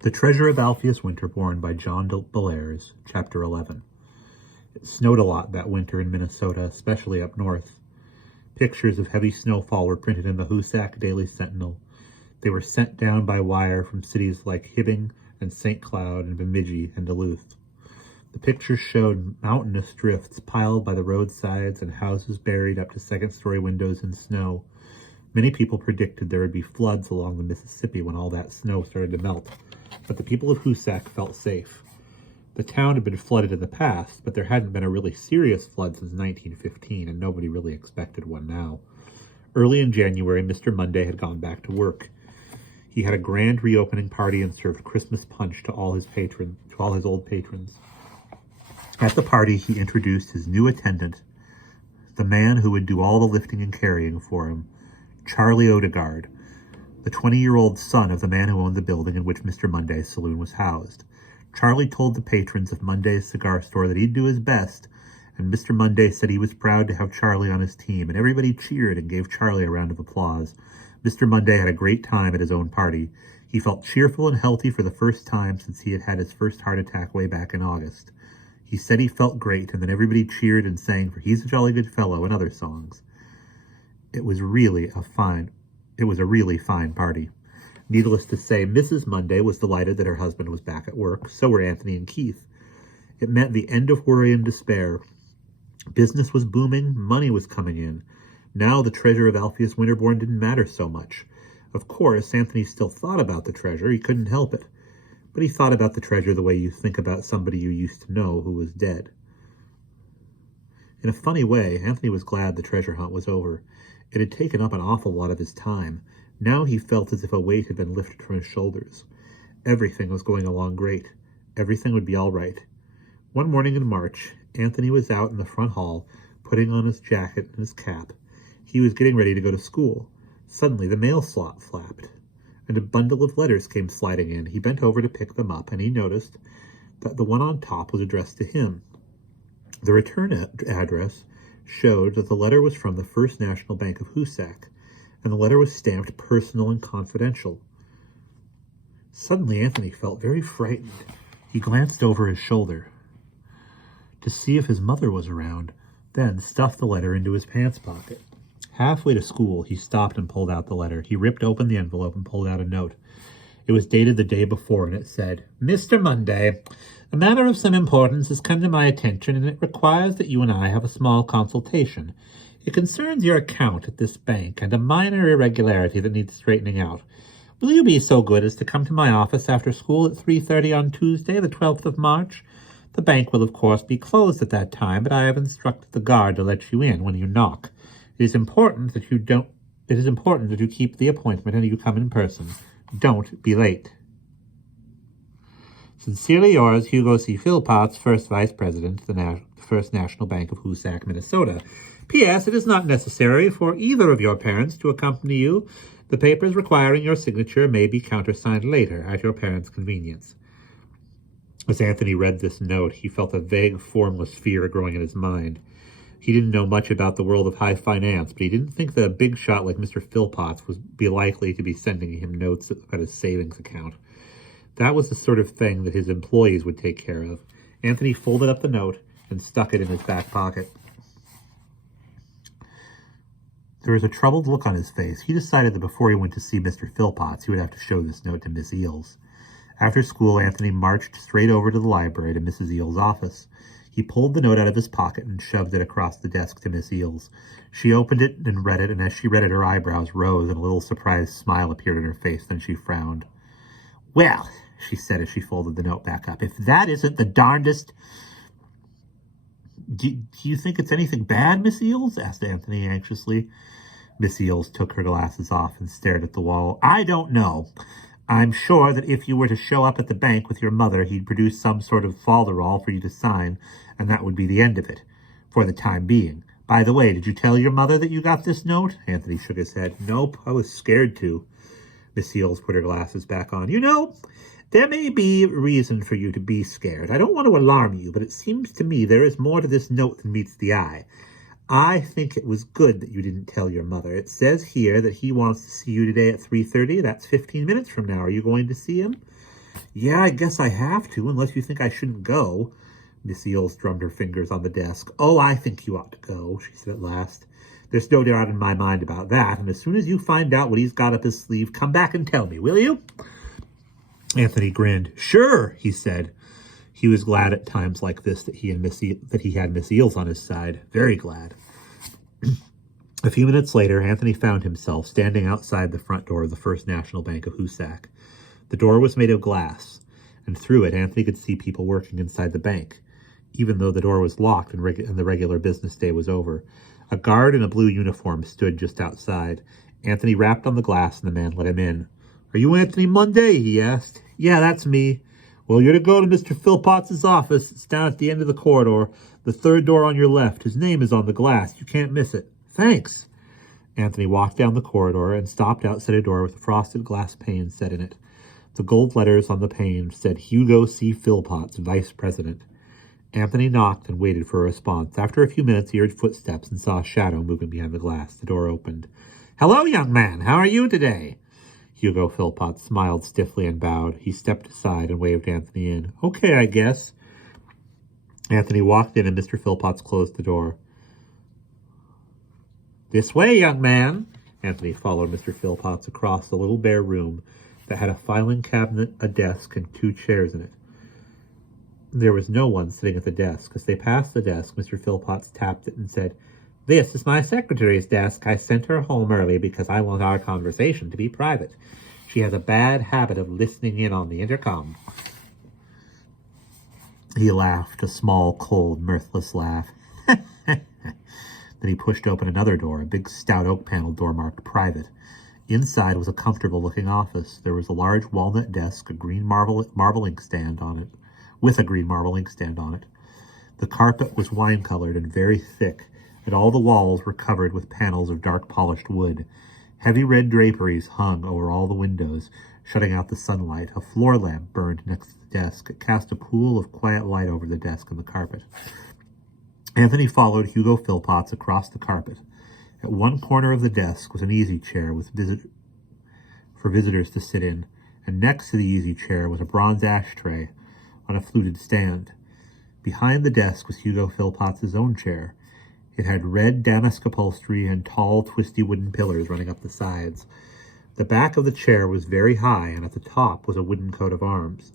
The Treasure of Alpheus Winterborn by John Bellairs, Chapter 11. It snowed a lot that winter in Minnesota, especially up north. Pictures of heavy snowfall were printed in the Hoosac Daily Sentinel. They were sent down by wire from cities like Hibbing and St. Cloud and Bemidji and Duluth. The pictures showed mountainous drifts piled by the roadsides and houses buried up to second-story windows in snow. Many people predicted there would be floods along the Mississippi when all that snow started to melt, but the people of Hoosac felt safe. The town had been flooded in the past, but there hadn't been a really serious flood since 1915, and nobody really expected one now. Early in January, Mr. Monday had gone back to work. He had a grand reopening party and served Christmas punch to all his old patrons. At the party, he introduced his new attendant, the man who would do all the lifting and carrying for him, Charlie Odegaard, the 20-year-old son of the man who owned the building in which Mr. Monday's saloon was housed. Charlie told the patrons of Monday's cigar store that he'd do his best, and Mr. Monday said he was proud to have Charlie on his team, and everybody cheered and gave Charlie a round of applause. Mr. Monday had a great time at his own party. He felt cheerful and healthy for the first time since he had had his first heart attack way back in August. He said he felt great, and then everybody cheered and sang for "He's a Jolly Good Fellow" and other songs. It was a really fine party. Needless to say, Mrs. Monday was delighted that her husband was back at work. So were Anthony and Keith. It meant the end of worry and despair. Business was booming, money was coming in. Now the treasure of Alpheus Winterborn didn't matter so much. Of course, Anthony still thought about the treasure. He couldn't help it. But he thought about the treasure the way you think about somebody you used to know who was dead. In a funny way, Anthony was glad the treasure hunt was over. It had taken up an awful lot of his time. Now he felt as if a weight had been lifted from his shoulders. Everything was going along great. Everything would be all right. One morning in March, Anthony was out in the front hall, putting on his jacket and his cap. He was getting ready to go to school. Suddenly the mail slot flapped, and a bundle of letters came sliding in. He bent over to pick them up, and he noticed that the one on top was addressed to him. The return address showed that the letter was from the First National Bank of Hoosac, and the letter was stamped "Personal and Confidential." Suddenly Anthony felt very frightened. He glanced over his shoulder to see if his mother was around, then stuffed the letter into his pants pocket. Halfway to school, he stopped and pulled out the letter. He ripped open the envelope and pulled out a note. It was dated the day before, and it said, "Mr. Monday, a matter of some importance has come to my attention, and it requires that you and I have a small consultation. It concerns your account at this bank and a minor irregularity that needs straightening out. Will you be so good as to come to my office after school at 3:30 on Tuesday, the 12th of March? The bank will, of course, be closed at that time, but I have instructed the guard to let you in when you knock. It is important that you keep the appointment and you come in person. Don't be late. Sincerely yours, Hugo C. Philpotts, First Vice President, the First National Bank of Hoosac, Minnesota. P.S. It is not necessary for either of your parents to accompany you. The papers requiring your signature may be countersigned later at your parents' convenience." As Anthony read this note, he felt a vague, formless fear growing in his mind. He didn't know much about the world of high finance, but he didn't think that a big shot like Mr. Philpotts would be likely to be sending him notes about his savings account. That was the sort of thing that his employees would take care of. Anthony folded up the note and stuck it in his back pocket. There was a troubled look on his face. He decided that before he went to see Mr. Philpotts, he would have to show this note to Miss Eels. After school, Anthony marched straight over to the library to Mrs. Eels' office. He pulled the note out of his pocket and shoved it across the desk to Miss Eels. She opened it and read it, and as she read it, her eyebrows rose and a little surprised smile appeared on her face. Then she frowned. "Well," she said as she folded the note back up, "if that isn't the darndest—" Do you think it's anything bad, Miss Eels?" asked Anthony anxiously. Miss Eels took her glasses off and stared at the wall. "I don't know. I'm sure that if you were to show up at the bank with your mother, he'd produce some sort of folderol for you to sign, and that would be the end of it, for the time being. By the way, did you tell your mother that you got this note?" Anthony shook his head. "Nope, I was scared to." Miss Eels put her glasses back on. "You know, there may be reason for you to be scared. I don't want to alarm you, but it seems to me there is more to this note than meets the eye. I think it was good that you didn't tell your mother. It says here that he wants to see you today at 3:30. That's 15 minutes from now. Are you going to see him?" Yeah, I guess I have to, unless you think I shouldn't go. Miss Eels drummed her fingers on the desk. Oh, I think you ought to go, she said at last. There's no doubt in my mind about that, and as soon as you find out what he's got up his sleeve, come back and tell me, will you? Anthony grinned. Sure, he said. He was glad at times like this that he had Miss Eels on his side. Very glad. A few minutes later, Anthony found himself standing outside the front door of the First National Bank of Hoosac. The door was made of glass, and through it Anthony could see people working inside the bank, even though the door was locked and the regular business day was over. A guard in a blue uniform stood just outside. Anthony rapped on the glass, and the man let him in. Are you Anthony Monday? He asked. Yeah, that's me. Well, you're to go to Mr. Philpotts' office. It's down at the end of the corridor, the third door on your left. His name is on the glass. You can't miss it. Thanks. Anthony walked down the corridor and stopped outside a door with a frosted glass pane set in it. The gold letters on the pane said Hugo C. Philpotts, Vice President. Anthony knocked and waited for a response. After a few minutes, he heard footsteps and saw a shadow moving behind the glass. The door opened. Hello, young man. How are you today? Hugo Philpotts smiled stiffly and bowed. He stepped aside and waved Anthony in. Okay, I guess. Anthony walked in and Mr. Philpotts closed the door. This way, young man. Anthony followed Mr. Philpotts across the little bare room that had a filing cabinet, a desk, and 2 chairs in it. There was no one sitting at the desk. As they passed the desk, Mr. Philpotts tapped it and said, This is my secretary's desk. I sent her home early because I want our conversation to be private. She has a bad habit of listening in on the intercom. He laughed, a small, cold, mirthless laugh. Then he pushed open another door, a big, stout oak-paneled door marked Private. Inside was a comfortable-looking office. There was a large walnut desk, a green marble inkstand on it, with a green marble inkstand on it. The carpet was wine-colored and very thick, and all the walls were covered with panels of dark polished wood. Heavy red draperies hung over all the windows, shutting out the sunlight. A floor lamp burned next to the desk. It cast a pool of quiet light over the desk and the carpet. Anthony followed Hugo Philpotts across the carpet. At one corner of the desk was an easy chair for visitors to sit in, and next to the easy chair was a bronze ashtray on a fluted stand. Behind the desk was Hugo Philpotts' own chair. It had red damask upholstery and tall, twisty wooden pillars running up the sides. The back of the chair was very high, and at the top was a wooden coat of arms.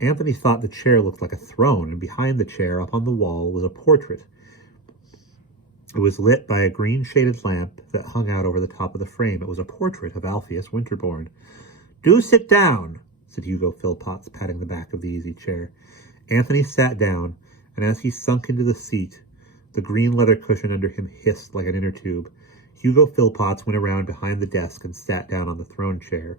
Anthony thought the chair looked like a throne, and behind the chair, up on the wall, was a portrait. It was lit by a green-shaded lamp that hung out over the top of the frame. It was a portrait of Alpheus Winterborn. Do sit down, said Hugo Philpotts, patting the back of the easy chair. Anthony sat down, and as he sunk into the seat, the green leather cushion under him hissed like an inner tube. Hugo Philpotts went around behind the desk and sat down on the throne chair.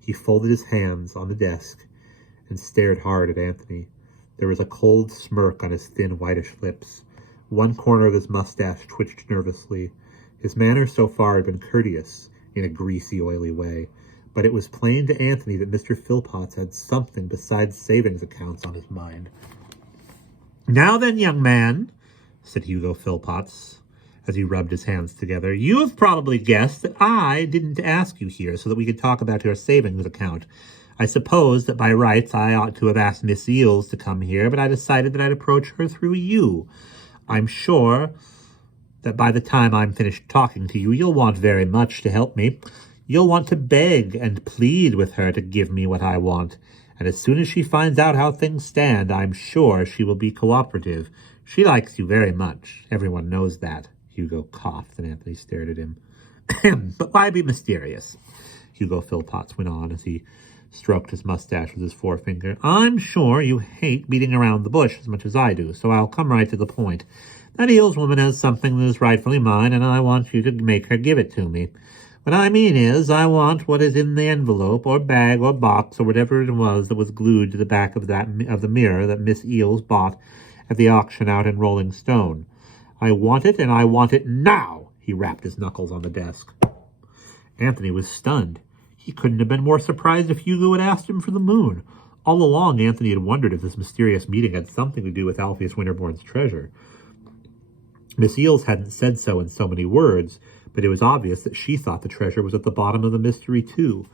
He folded his hands on the desk and stared hard at Anthony. There was a cold smirk on his thin, whitish lips. One corner of his mustache twitched nervously. His manner so far had been courteous, in a greasy, oily way, but it was plain to Anthony that Mr. Philpotts had something besides savings accounts on his mind. Now then, young man, said Hugo Philpotts, as he rubbed his hands together, you have probably guessed that I didn't ask you here so that we could talk about your savings account. I suppose that by rights I ought to have asked Miss Eels to come here, but I decided that I'd approach her through you. I'm sure that by the time I'm finished talking to you, you'll want very much to help me. You'll want to beg and plead with her to give me what I want, and as soon as she finds out how things stand, I'm sure she will be cooperative. She likes you very much. Everyone knows that. Hugo coughed, and Anthony stared at him. But why be mysterious? Hugo Philpotts went on as he stroked his mustache with his forefinger. I'm sure you hate beating around the bush as much as I do, so I'll come right to the point. That Eels woman has something that is rightfully mine, and I want you to make her give it to me. What I mean is, I want what is in the envelope, or bag, or box, or whatever it was that was glued to the back of the mirror that Miss Eels bought at the auction out in Rolling Stone. I want it, and I want it now! He rapped his knuckles on the desk. Anthony was stunned. He couldn't have been more surprised if Hugo had asked him for the moon. All along, Anthony had wondered if this mysterious meeting had something to do with Alpheus Winterborn's treasure. Miss Eels hadn't said so in so many words, but it was obvious that she thought the treasure was at the bottom of the mystery, too.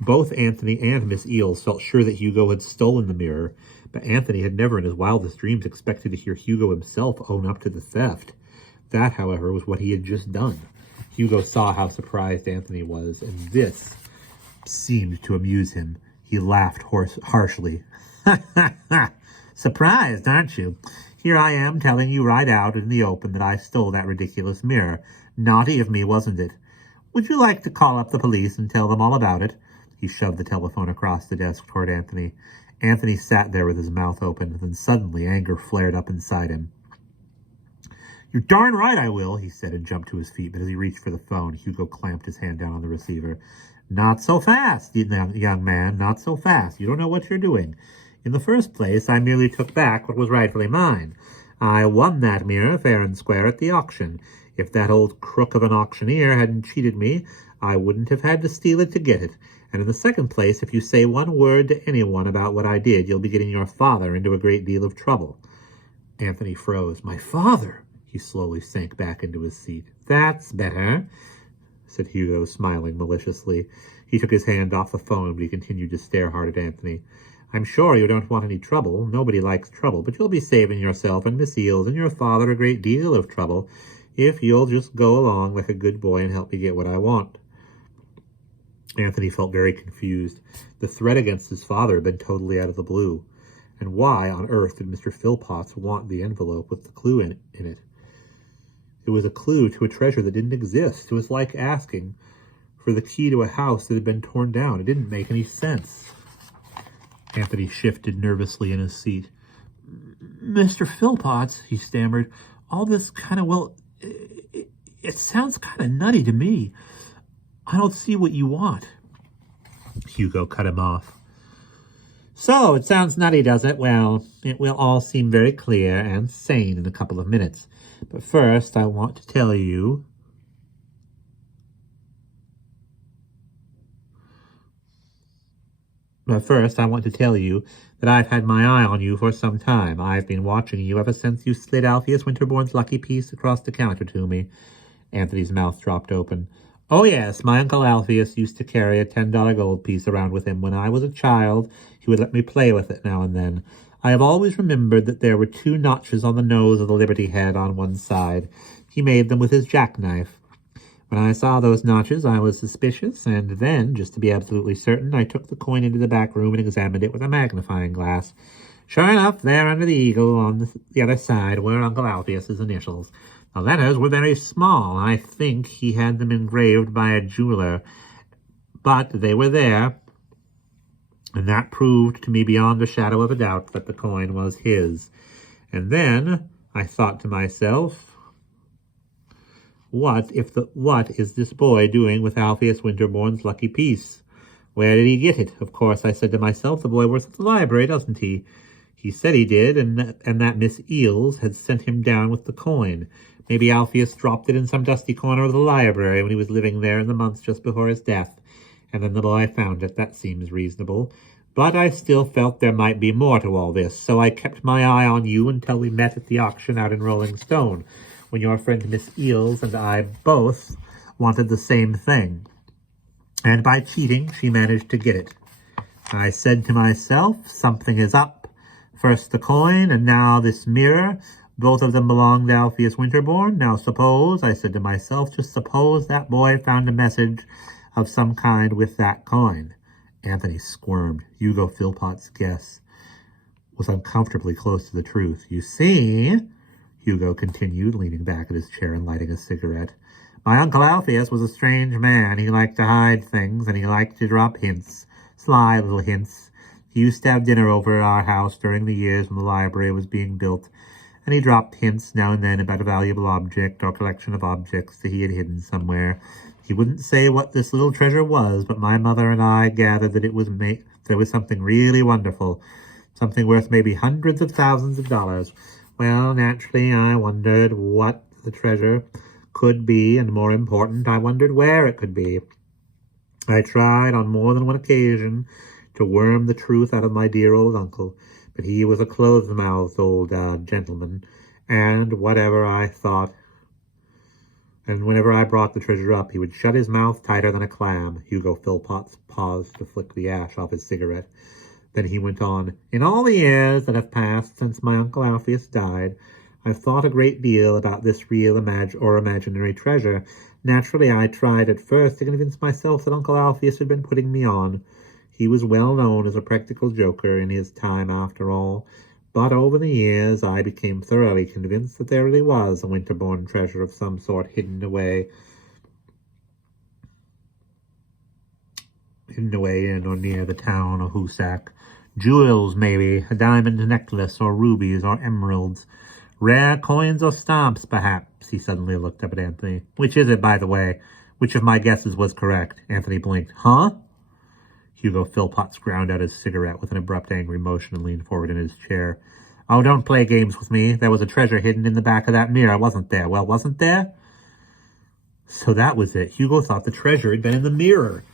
Both Anthony and Miss Eels felt sure that Hugo had stolen the mirror, but Anthony had never in his wildest dreams expected to hear Hugo himself own up to the theft. That, however, was what he had just done. Hugo saw how surprised Anthony was, and this seemed to amuse him. He laughed harshly. "Ha, ha, ha! Surprised, aren't you? Here I am telling you right out in the open that I stole that ridiculous mirror. Naughty of me, wasn't it? Would you like to call up the police and tell them all about it?" He shoved the telephone across the desk toward Anthony. Anthony sat there with his mouth open, then suddenly anger flared up inside him. "You're darn right I will," he said, and jumped to his feet, but as he reached for the phone, Hugo clamped his hand down on the receiver. "Not so fast, young man, not so fast. You don't know what you're doing. In the first place, I merely took back what was rightfully mine. I won that mirror fair and square at the auction. If that old crook of an auctioneer hadn't cheated me, I wouldn't have had to steal it to get it. And in the second place, if you say one word to anyone about what I did, you'll be getting your father into a great deal of trouble." Anthony froze. "My father?" He slowly sank back into his seat. "That's better," said Hugo, smiling maliciously. He took his hand off the phone, but he continued to stare hard at Anthony. "I'm sure you don't want any trouble. Nobody likes trouble, but you'll be saving yourself and Miss Eels and your father a great deal of trouble if you'll just go along like a good boy and help me get what I want." Anthony felt very confused. The threat against his father had been totally out of the blue. And why on earth did Mr. Philpotts want the envelope with the clue in it? It was a clue to a treasure that didn't exist. It was like asking for the key to a house that had been torn down. It didn't make any sense. Anthony shifted nervously in his seat. "Mr. Philpotts," he stammered, "all this kind of, well, it sounds kind of nutty to me. I don't see what you want." Hugo cut him off. "So, it sounds nutty, does it? Well, it will all seem very clear and sane in a couple of minutes. But first, I want to tell you that I've had my eye on you for some time. I've been watching you ever since you slid Alpheus Winterborn's lucky piece across the counter to me." Anthony's mouth dropped open. "Oh, yes, my Uncle Alpheus used to carry a $10 gold piece around with him. When I was a child, he would let me play with it now and then. I have always remembered that there were 2 notches on the nose of the Liberty head on one side. He made them with his jackknife. When I saw those notches, I was suspicious, and then, just to be absolutely certain, I took the coin into the back room and examined it with a magnifying glass. Sure enough, there under the eagle on the other side were Uncle Alpheus's initials. The letters were very small. I think he had them engraved by a jeweler, but they were there, and that proved to me beyond a shadow of a doubt that the coin was his. And then I thought to myself, what is this boy doing with Alpheus Winterborn's lucky piece? Where did he get it? Of course, I said to myself, the boy works at the library, doesn't he? He said he did, and that Miss Eels had sent him down with the coin. Maybe Alpheus dropped it in some dusty corner of the library when he was living there in the months just before his death, and then the boy found it. That seems reasonable. But I still felt there might be more to all this, so I kept my eye on you until we met at the auction out in Rolling Stone, when your friend Miss Eels and I both wanted the same thing. And by cheating, she managed to get it. I said to myself, something is up. First the coin, and now this mirror. Both of them belonged to Alpheus Winterborn. Now suppose, I said to myself, just suppose that boy found a message of some kind with that coin. Anthony squirmed. Hugo Philpotts' guess was uncomfortably close to the truth. You see, Hugo continued, leaning back at his chair and lighting a cigarette, my Uncle Alpheus was a strange man. He liked to hide things, and he liked to drop hints, sly little hints. He used to have dinner over at our house during the years when the library was being built, and he dropped hints now and then about a valuable object or collection of objects that he had hidden somewhere. He wouldn't say what this little treasure was, but my mother and I gathered that there was something really wonderful, something worth maybe hundreds of thousands of dollars. Well, naturally, I wondered what the treasure could be, and more important, I wondered where it could be. I tried on more than one occasion to worm the truth out of my dear old uncle, but he was a close-mouthed old gentleman, and whatever I thought And whenever I brought the treasure up, he would shut his mouth tighter than a clam. Hugo Philpotts paused to flick the ash off his cigarette. Then he went on, in all the years that have passed since my Uncle Alpheus died, I've thought a great deal about this real imaginary treasure. Naturally, I tried at first to convince myself that Uncle Alpheus had been putting me on. He was well known as a practical joker in his time, after all. But over the years, I became thoroughly convinced that there really was a Winterborn treasure of some sort hidden away in or near the town of Hoosac. Jewels, maybe, a diamond necklace, or rubies, or emeralds. Rare coins or stamps, perhaps. He suddenly looked up at Anthony. Which is it, by the way? Which of my guesses was correct? Anthony blinked. Huh? Hugo Philpotts ground out his cigarette with an abrupt, angry motion and leaned forward in his chair. Oh, don't play games with me. There was a treasure hidden in the back of that mirror, wasn't there? Well, wasn't there? So that was it. Hugo thought the treasure had been in the mirror.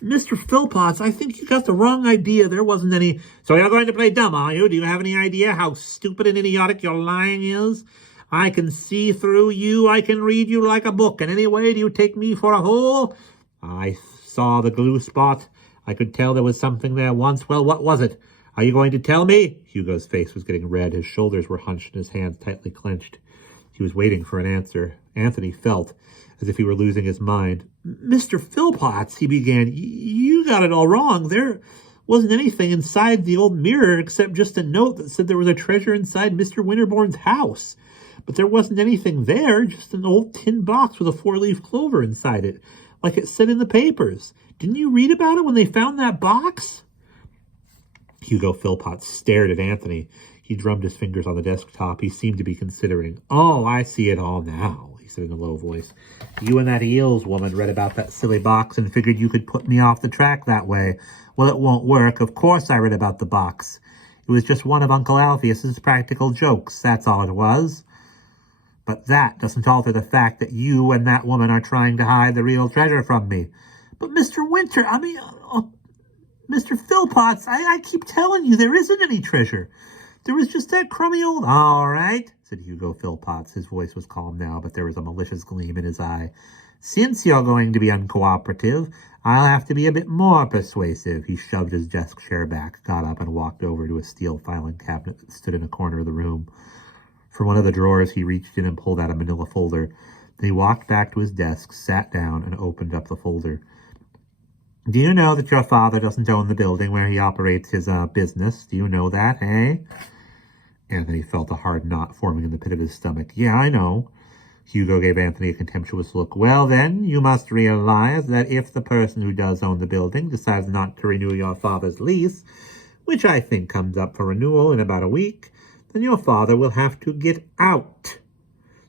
Mr. Philpotts, I think you got the wrong idea. There wasn't any... So you're going to play dumb, are you? Do you have any idea how stupid and idiotic your lying is? I can see through you. I can read you like a book. And anyway, do you take me for a fool? I saw the glue spot. I could tell there was something there once. Well, what was it? Are you going to tell me? Hugo's face was getting red. His shoulders were hunched and his hands tightly clenched. He was waiting for an answer. Anthony felt as if he were losing his mind. Mr. Philpotts, he began, you got it all wrong. There wasn't anything inside the old mirror except just a note that said there was a treasure inside Mr. Winterborn's house. But there wasn't anything there, just an old tin box with a 4-leaf clover inside it, like it said in the papers. Didn't you read about it when they found that box? Hugo Philpotts stared at Anthony. He drummed his fingers on the desktop. He seemed to be considering. Oh, I see it all now, he said in a low voice. You and that Eels woman read about that silly box and figured you could put me off the track that way. Well, it won't work. Of course I read about the box. It was just one of Uncle Alpheus's practical jokes. That's all it was. But that doesn't alter the fact that you and that woman are trying to hide the real treasure from me. But Mr. Mr. Philpotts, I keep telling you there isn't any treasure. There was just that crummy old... All right, said Hugo Philpotts. His voice was calm now, but there was a malicious gleam in his eye. Since you're going to be uncooperative, I'll have to be a bit more persuasive. He shoved his desk chair back, got up, and walked over to a steel filing cabinet that stood in a corner of the room. From one of the drawers, he reached in and pulled out a manila folder. Then he walked back to his desk, sat down, and opened up the folder. Do you know that your father doesn't own the building where he operates his business? Do you know that, eh? Anthony felt a hard knot forming in the pit of his stomach. Yeah, I know. Hugo gave Anthony a contemptuous look. Well, then, you must realize that if the person who does own the building decides not to renew your father's lease, which I think comes up for renewal in about a week, then your father will have to get out.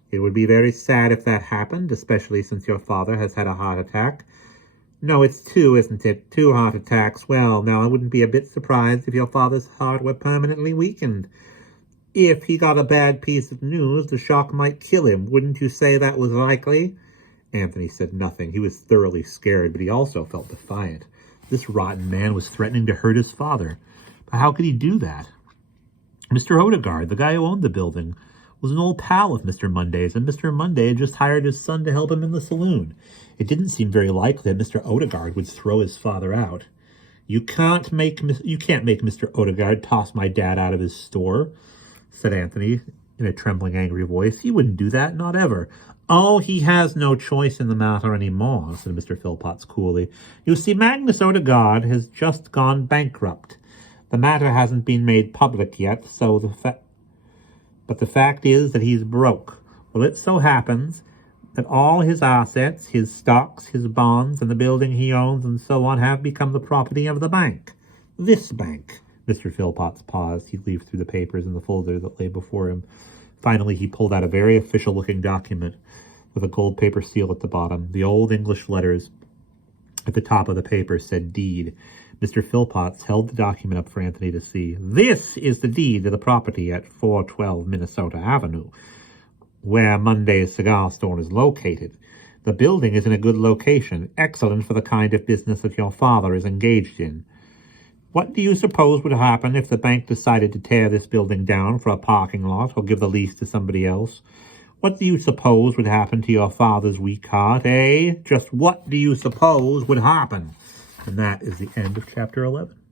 It would be very sad if that happened, especially since your father has had a heart attack. No, it's 2, isn't it? 2 heart attacks. Well, now I wouldn't be a bit surprised if your father's heart were permanently weakened. If he got a bad piece of news, the shock might kill him. Wouldn't you say that was likely? Anthony said nothing. He was thoroughly scared, but he also felt defiant. This rotten man was threatening to hurt his father. But how could he do that? Mr. Odegaard, the guy who owned the building, was an old pal of Mr. Monday's, and Mr. Monday had just hired his son to help him in the saloon. It didn't seem very likely that Mr. Odegaard would throw his father out. You can't make Mr. Odegaard toss my dad out of his store, said Anthony in a trembling, angry voice. He wouldn't do that, not ever. Oh, he has no choice in the matter anymore, said Mr. Philpotts coolly. You see, Magnus Odegaard has just gone bankrupt. The matter hasn't been made public yet, but the fact is that he's broke. Well, it so happens that all his assets, his stocks, his bonds, and the building he owns, and so on, have become the property of the bank. This bank. Mr. Philpotts paused. He leafed through the papers in the folder that lay before him. Finally, he pulled out a very official-looking document with a gold paper seal at the bottom. The old English letters at the top of the paper said deed. Mr. Philpotts held the document up for Anthony to see. This is the deed of the property at 412 Minnesota Avenue, where Monday's cigar store is located. The building is in a good location, excellent for the kind of business that your father is engaged in. What do you suppose would happen if the bank decided to tear this building down for a parking lot or give the lease to somebody else? What do you suppose would happen to your father's weak heart, eh? Just what do you suppose would happen? And that is the end of chapter 11.